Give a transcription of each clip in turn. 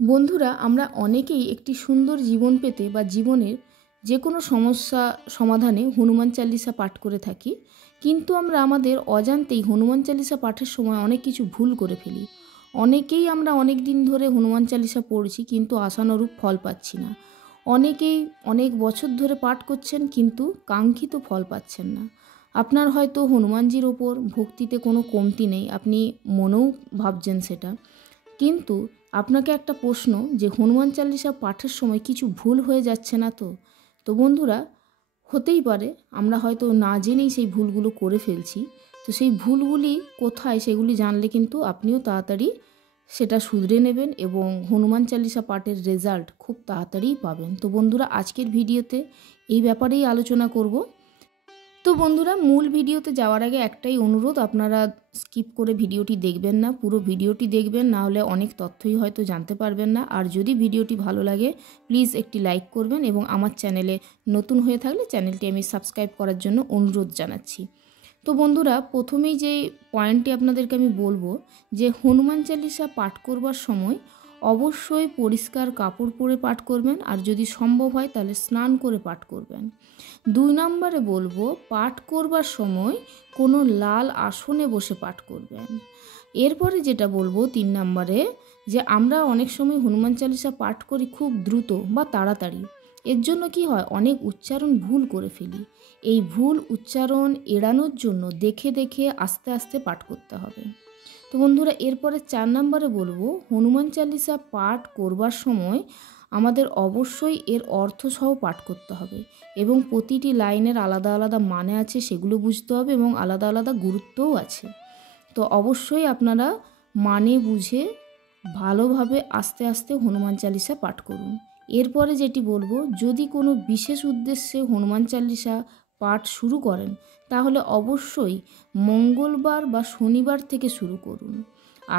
বন্ধুরা, আমরা অনেকেই একটি সুন্দর জীবন পেতে বা জীবনের যে কোনো সমস্যা সমাধানে হনুমান চালিসা পাঠ করে থাকি। কিন্তু আমরা আমাদের অজান্তেই হনুমান চালিসা পাঠের সময় অনেক কিছু ভুল করে ফেলি। অনেকেই আমরা অনেক দিন ধরে হনুমান চালিসা পড়ছি কিন্তু আশানুরূপ ফল পাচ্ছি না। অনেকেই অনেক বছর ধরে পাঠ করছেন কিন্তু কাঙ্ক্ষিত ফল পাচ্ছেন না। আপনার হয়তো হনুমানজির ওপর ভক্তিতে কোনো কমতি নেই, আপনি মনেও ভাবছেন সেটা, কিন্তু আপনাকে একটা প্রশ্ন, যে হনুমান চালিসা পাঠের সময় কিছু ভুল হয়ে যাচ্ছে না তো? তো বন্ধুরা, হতেই পারে আমরা হয়তো না জেনেই সেই ভুলগুলো করে ফেলছি। তো সেই ভুলগুলি কোথায় সেগুলি জানলে কিন্তু আপনিও তাড়াতাড়ি সেটা শুধরে নেবেন এবং হনুমান চালিসা পাঠের রেজাল্ট খুব তাড়াতাড়িই পাবেন। তো বন্ধুরা, আজকের ভিডিওতে এই ব্যাপারেই আলোচনা করব। তো বন্ধুরা, মূল ভিডিওতে যাওয়ার আগে একটাই অনুরোধ, আপনারা স্কিপ করে ভিডিওটি দেখবেন না, পুরো ভিডিওটি দেখবেন, না হলে অনেক তথ্যই হয়তো জানতে পারবেন না। আর যদি ভিডিওটি ভালো লাগে প্লিজ একটি লাইক করবেন এবং আমার চ্যানেলে নতুন হয়ে থাকলে চ্যানেলটি আমি সাবস্ক্রাইব করার জন্য অনুরোধ জানাচ্ছি। তো বন্ধুরা, প্রথমেই যে পয়েন্টটি আপনাদেরকে আমি বলবো, যে হনুমান চালিসা পাঠ করবার সময় অবশ্যই পরিষ্কার কাপড় পরে পাঠ করবেন, আর যদি সম্ভব হয় তাহলে স্নান করে পাঠ করবেন। 2 নম্বরে বলবো, পাঠ করবার সময় কোনো লাল আসনে বসে পাঠ করবেন। এরপরে যেটা বলবো 3 নম্বরে, যে আমরা অনেক সময় হনুমান চালিসা পাঠ করি খুব দ্রুত বা তাড়াতাড়ি। এর জন্য কি হয়, অনেক উচ্চারণ ভুল করে ফেলি। এই ভুল উচ্চারণ এড়ানোর জন্য দেখে দেখে আস্তে আস্তে পাঠ করতে হবে। তো বন্ধুরা, এরপরে 4 নম্বরে বলবো, হনুমান চালিসা পাঠ করবার সময় আমাদের অবশ্যই এর অর্থ সহ পাঠ করতে হবে এবং প্রতিটি লাইনের আলাদা আলাদা মানে আছে, সেগুলো বুঝতে হবে এবং আলাদা আলাদা গুরুত্বও আছে। তো অবশ্যই আপনারা মানে বুঝে ভালোভাবে আস্তে আস্তে হনুমান চালিসা পাঠ করুন। এরপরে যেটি বলবো, যদি কোনো বিশেষ উদ্দেশ্যে হনুমান চালিসা পাঠ শুরু করেন তাহলে অবশ্যই মঙ্গলবার বা শনিবার থেকে শুরু করুন।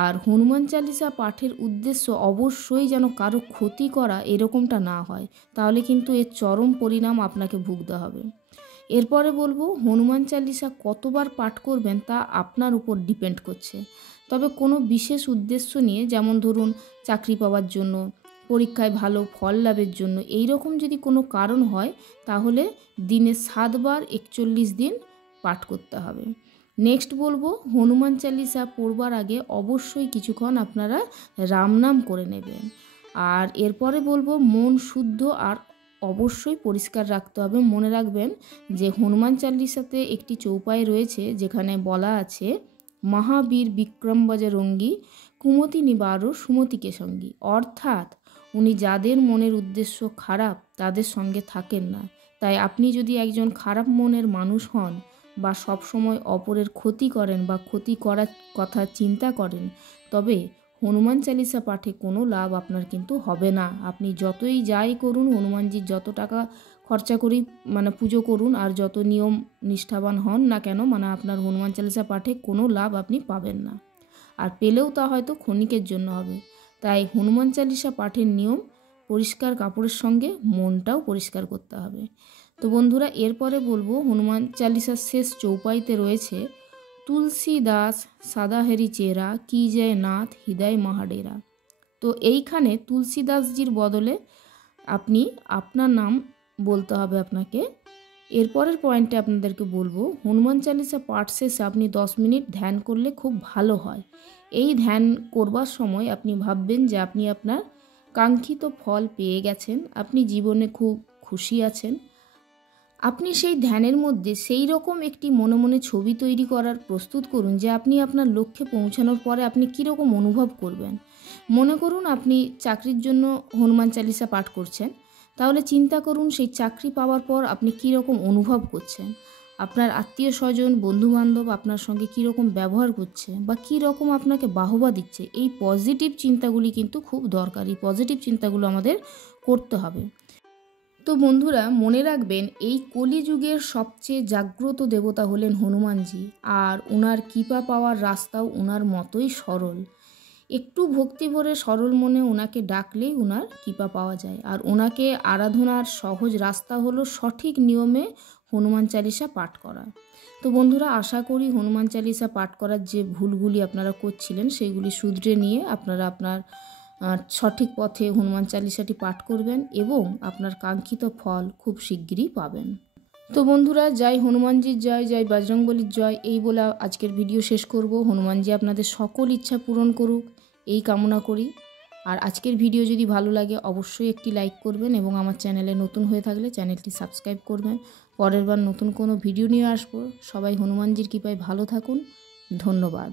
আর হনুমান চালিসা পাঠের উদ্দেশ্য অবশ্যই যেন কারো ক্ষতি করা এরকমটা না হয়, তাহলে কিন্তু এর চরম পরিণাম আপনাকে ভুগতে হবে। এরপরে বলবো, হনুমান চালিসা কতবার পাঠ করবেন তা আপনার উপর ডিপেন্ড করছে। তবে কোনো বিশেষ উদ্দেশ্য নিয়ে, যেমন ধরুন চাকরি পাওয়ার জন্য, পরীক্ষায় ভালো ফল লাভের জন্য, এই রকম যদি কোনো কারণ হয় তাহলে দিনে 7 বার 41 দিন পাঠ করতে হবে। নেক্সট বলবো, হনুমান চালিসা পড়বার আগে অবশ্যই কিছুক্ষণ আপনারা রাম নাম করে নেবেন। আর এরপরে বলবো, মন শুদ্ধ আর অবশ্যই পরিষ্কার রাখতে হবে। মনে রাখবেন যে হনুমান চালিসাতে একটি চৌপাই রয়েছে যেখানে বলা আছে, মহাবীর বিক্রম বজরঙ্গী কুমতি নিবারো সুমতিকে সঙ্গী। অর্থাৎ উনি যাদের মনের উদ্দেশ্য খারাপ তাদের সঙ্গে থাকেন না। তাই আপনি যদি একজন খারাপ মনের মানুষ হন বা সবসময় অপরের ক্ষতি করেন বা ক্ষতি করার কথা চিন্তা করেন, তবে হনুমান চালিসা পাঠে কোনো লাভ আপনার কিন্তু হবে না। আপনি যতই যাই করুন, হনুমানজির যত টাকা খরচা করি পুজো করুন আর যত নিয়ম নিষ্ঠাবান হন না কেন, আপনার হনুমান চালিসা পাঠে কোনো লাভ আপনি পাবেন না। আর পেলেও তা হয়তো ক্ষণিকের জন্য হবে। তাই হনুমান চালিসা পাঠের নিয়ম, পরিষ্কার কাপড়ের সঙ্গে মনটাও পরিষ্কার করতে হবে। তো বন্ধুরা, এরপরে বলবো, হনুমান চালিসার শেষ চৌপাইতে রয়েছে, তুলসী দাস সাদা হেরি চেরা কি জয় নাথ হৃদয় মহাডেরা। তো এইখানে তুলসী দাসজির বদলে আপনি আপনার নাম বলতে হবে আপনাকে। এরপরের পয়েন্টে আপনাদেরকে বলবো, হনুমান চালিসা পাঠ শেষে আপনি 10 মিনিট ধ্যান করলে খুব ভালো হয়। এই ধ্যান করবার সময় আপনি ভাববেন যে আপনি আপনার কাঙ্ক্ষিত ফল পেয়ে গেছেন, আপনি জীবনে খুব খুশি আছেন। আপনি সেই ধ্যানের মধ্যে সেই রকম একটি মনে মনে ছবি তৈরি করার প্রস্তুত করুন যে আপনি আপনার লক্ষ্যে পৌঁছানোর পরে আপনি কীরকম অনুভব করবেন। মনে করুন আপনি চাকরির জন্য হনুমান চালিসা পাঠ করছেন, তাহলে চিন্তা করুন সেই চাকরি পাওয়ার পর আপনি কীরকম অনুভব করছেন, আপনার আত্মীয় স্বজন বন্ধুবান্ধব আপনার সঙ্গে কীরকম ব্যবহার করছে বা কীরকম আপনাকে বাহবা দিচ্ছে। এই পজিটিভ চিন্তাগুলি কিন্তু খুব দরকারি, পজিটিভ চিন্তাগুলো আমাদের করতে হবে। তো বন্ধুরা, মনে রাখবেন, এই কলিযুগের সবচেয়ে জাগ্রত দেবতা হলেন হনুমানজি, আর ওনার কৃপা পাওয়ার রাস্তাও ওনার মতোই সরল। একটু ভক্তি ভরে সরল মনে ওনাকে ডাকলেই ওনার কৃপা পাওয়া যায়। আর ওনাকে আরাধনার সহজ রাস্তা হলো সঠিক নিয়মে হনুমান চালিসা পাঠ করা। তো বন্ধুরা, আশা করি হনুমান চালিসা পাঠ করার যে ভুলগুলি আপনারা করছিলেন সেইগুলি শুধরে নিয়ে আপনারা আপনার সঠিক পথে হনুমান চালিসাটি পাঠ করবেন এবং আপনার কাঙ্ক্ষিত ফল খুব শিগগিরই পাবেন। তো বন্ধুরা, জয় হনুমানজির জয়, জয় বজরংবলীর জয়, এই বলে আজকের ভিডিও শেষ করব। হনুমানজি আপনাদের সকল ইচ্ছা পূরণ করুক এই কামনা করি। আর আজকের ভিডিও যদি ভালো লাগে অবশ্যই একটি লাইক করবেন এবং আমার চ্যানেলে নতুন হয়ে থাকলে চ্যানেলটি সাবস্ক্রাইব করবেন। পরের বার নতুন কোনো ভিডিও নিয়ে আসবো। সবাই হনুমানজির কৃপায় ভালো থাকুন। ধন্যবাদ।